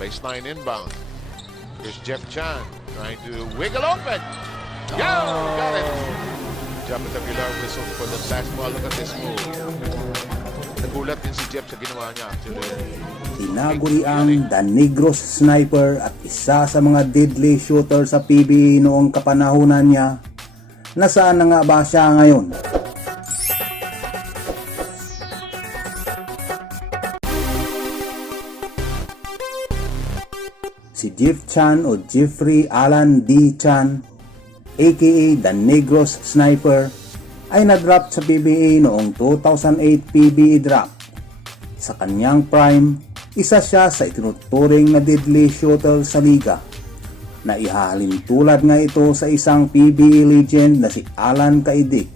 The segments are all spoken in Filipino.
Baseline inbound. Here's Jeff Chan trying to wiggle open. Yeah, got it. Alarm whistle for the last ball. Look at this move. Nagulat din si Jeff sa ginawa niya actually. Tinaguri ang The Negros Sniper at isa sa mga deadly shooter sa PBA noong kapanahunan niya. Nasaan na nga ba siya ngayon? Si Jeff Chan o Jeffrey Alan D. Chan aka The Negros Sniper ay na-drop sa PBA noong 2008 PBA draft sa kanyang prime, isa siya sa itinuturing na deadly shooter sa liga. Naihalin tulad nga ito sa isang PBA legend na si Alan Kaidik.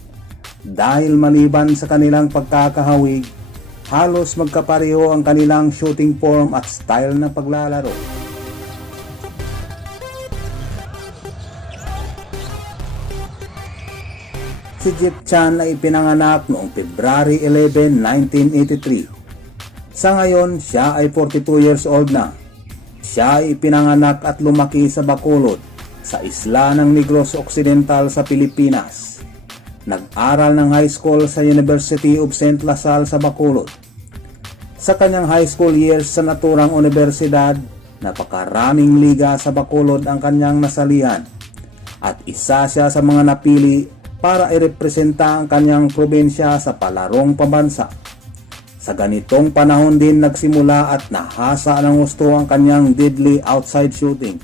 Dahil maliban sa kanilang pagkakahawig, halos magkapareho ang kanilang shooting form at style ng paglalaro. Si Jeff Chan ay pinanganak noong February 11, 1983. Sa ngayon, siya ay 42 years old na. Siya ay pinanganak at lumaki sa Bacolod, sa isla ng Negros Occidental sa Pilipinas. Nag-aral ng high school sa University of St. Lasal sa Bacolod. Sa kanyang high school years sa naturang universidad, napakaraming liga sa Bacolod ang kanyang nasalihan at isa siya sa mga napili para irepresenta ang kanyang probinsya sa palarong pambansa. Sa ganitong panahon din nagsimula at nahasa ng gusto ang kanyang deadly outside shooting.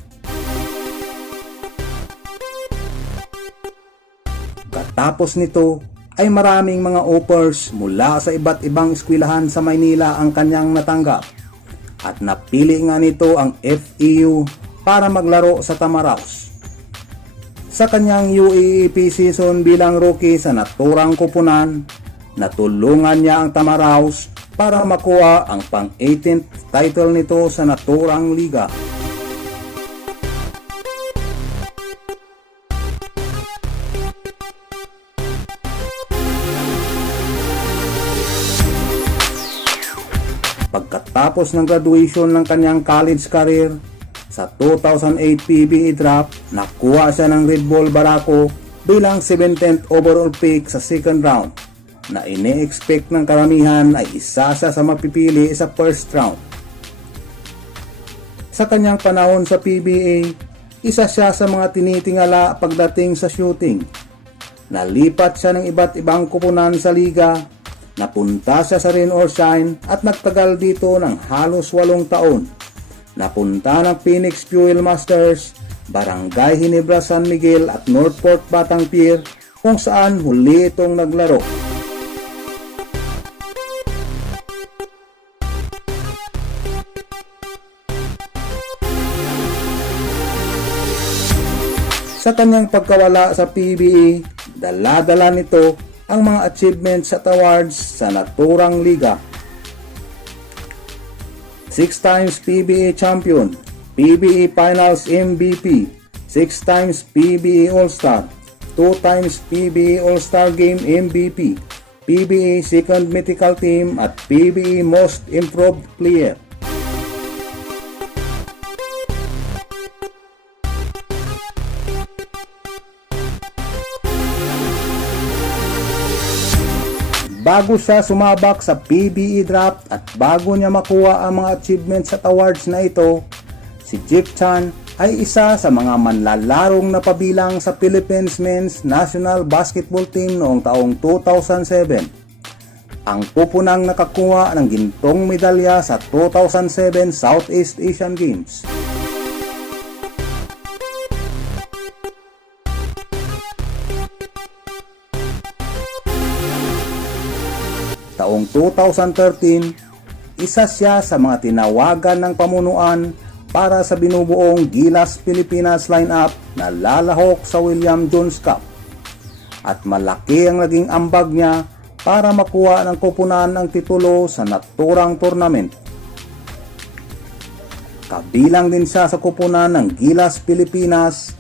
Katapos nito ay maraming mga offers mula sa iba't ibang eskwelahan sa Maynila ang kanyang natanggap at napili nga nito ang FEU para maglaro sa Tamaraos. Sa kanyang UAAP season bilang rookie sa naturang kupunan, natulungan niya ang Tamaraos para makuha ang pang-18th title nito sa naturang liga. Pagkatapos ng graduation ng kanyang college career, sa 2008 PBA draft, nakuha siya ng Red Bull Barako bilang 17th overall pick sa second round na ine-expect ng karamihan ay isa siya sa mapipili sa first round. Sa kanyang panahon sa PBA, isa siya sa mga tinitingala pagdating sa shooting. Nalipat siya ng iba't ibang kupunan sa liga, napunta siya sa Rain or Shine at nagtagal dito ng halos walong taon. Napunta ng Phoenix Fuel Masters, Barangay Hinebra San Miguel at Northport Batang Pier kung saan huli itong naglaro. Sa kanyang pagkawala sa PBA, dala-dala nito ang mga achievements at awards sa naturang liga. 6 times PBA champion, PBA Finals MVP, 6 times PBA All-Star, 2 times PBA All-Star Game MVP, PBA Second Mythical Team at PBA Most Improved Player. Bago siya sumabak sa PBE draft at bago niya makuha ang mga achievements at awards na ito, si Jeff Chan ay isa sa mga manlalarong napabilang sa Philippines Men's National Basketball Team noong taong 2007. Ang pupunang nakakuha ng gintong medalya sa 2007 Southeast Asian Games. Taong 2013, isa siya sa mga tinawagan ng pamunuan para sa binubuong Gilas Pilipinas lineup na lalahok sa William Jones Cup. At malaki ang naging ambag niya para makuha ng kupunan ang titulo sa naturang tournament. Kabilang din siya sa kupunan ng Gilas Pilipinas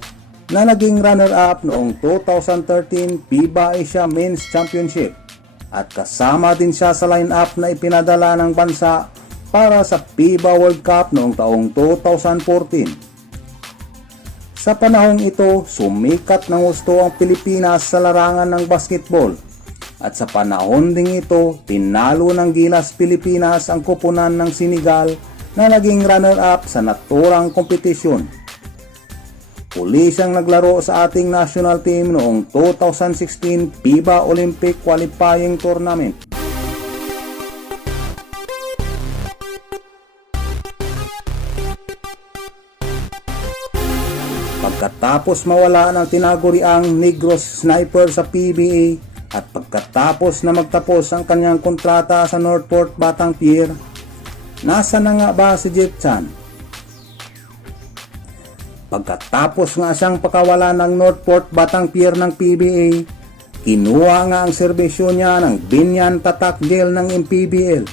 na naging runner-up noong 2013 FIBA Asia Men's Championship at kasama din siya sa lineup na ipinadala ng bansa para sa FIBA World Cup noong taong 2014. Sa panahong ito, sumikat ng gusto ang Pilipinas sa larangan ng basketball. At sa panahon ding ito, tinalo ng Gilas Pilipinas ang kupunan ng Sinigal na naging runner-up sa naturang kompetisyon. Uli siyang naglaro sa ating national team noong 2016 FIBA Olympic Qualifying Tournament. Pagkatapos mawala ng tinaguriang Negros Sniper sa PBA at pagkatapos na magtapos ang kanyang kontrata sa Northport Batang Pier, nasa na nga ba si Jeff Chan? Pagkatapos nga siyang pakawala ng Northport Batang Pier ng PBA, kinuha nga ang serbisyo niya ng Binyan Tatak Jail ng MPBL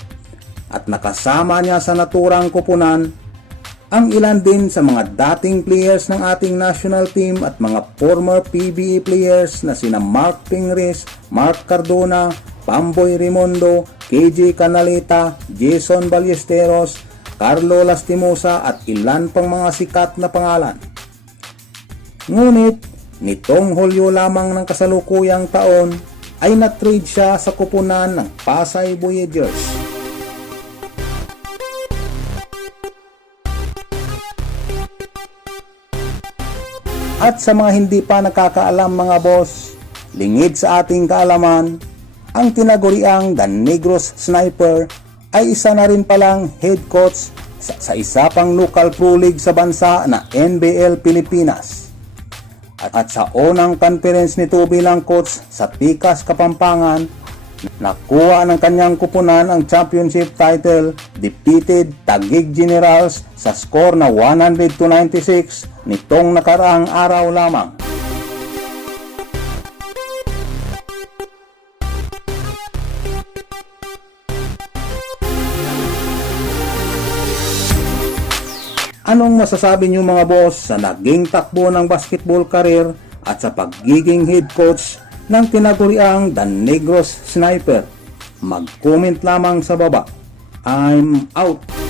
at nakasama niya sa naturang kupunan ang ilan din sa mga dating players ng ating national team at mga former PBA players na sina Mark Pingris, Mark Cardona, Pamboy Rimondo, KJ Canaleta, Jason Ballesteros, Carlo Lastimosa at ilan pang mga sikat na pangalan. Ngunit, nitong Hulyo lamang ng kasalukuyang taon ay na-trade siya sa kupunan ng Pasay Voyagers. At sa mga hindi pa nakakaalam mga boss, lingid sa ating kaalaman, ang tinaguriang The Negros Sniper ay isa na rin palang head coach sa, sa isa pang local pro league sa bansa na NBL Pilipinas. At, sa unang conference nito bilang coach sa Pikas Kapampangan, nakuha ng kanyang kupunan ang championship title, defeated Taguig Generals sa score na 100 to 96 nitong nakaraang araw lamang. Anong masasabi niyo mga boss sa naging takbo ng basketball career at sa pagiging head coach ng tinaguriang The Negros Sniper? Mag-comment lamang sa baba. I'm out!